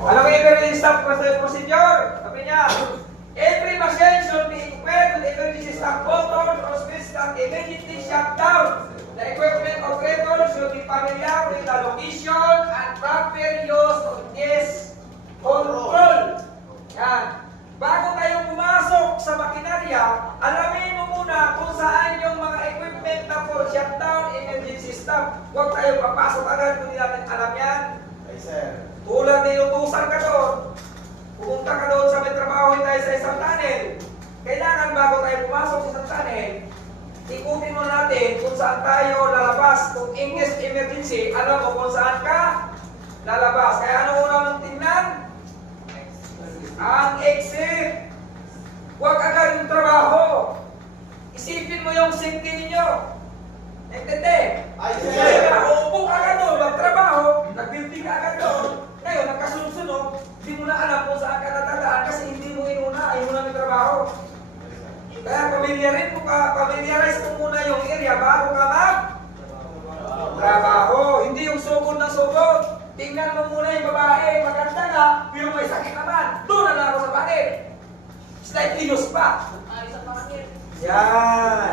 Alam mo, emergency stop procedure. Sabi niya, every machine should be equipped with emergency stop button or switch that immediately shut down. The equipment operator should be familiar with the location and proper use of this control. Yan. Bago tayo pumasok sa makinarya, alamin mo muna kung saan yung mga equipment na for shutdown, emergency stop. Huwag tayo papasok agad kung hindi natin alam yan. Yes, sir. Tulad na inutusan ka doon, pumunta ka doon sa may trabaho tayo sa isang tunnel. Kailangan bago tayo pumasok sa isang tunnel, ikutin mo natin kung saan tayo lalabas. Kung in case emergency, alam mo kung saan ka lalabas. Kaya ano una mong tingnan? Ang exit. Huwag agad yung trabaho. Isipin mo yung safety ninyo. Naintindi? Ay, sir. Kaya uupo ka agad doon, magtrabaho, nag-building ka agad doon. Ngayon, nagkasunod-sunod, hindi mo na alam kung saan ka natadaan kasi hindi mo inuna, ay muna may trabaho. Kaya familiarize mo muna yung area bago ka mag-trabaho. Hindi yung sugod ng sugod. Tingnan mo muna yung babae, maganda nga, pero may sakit naman. Doon na lang ako sa pangit. Slight kilos pa. Yan.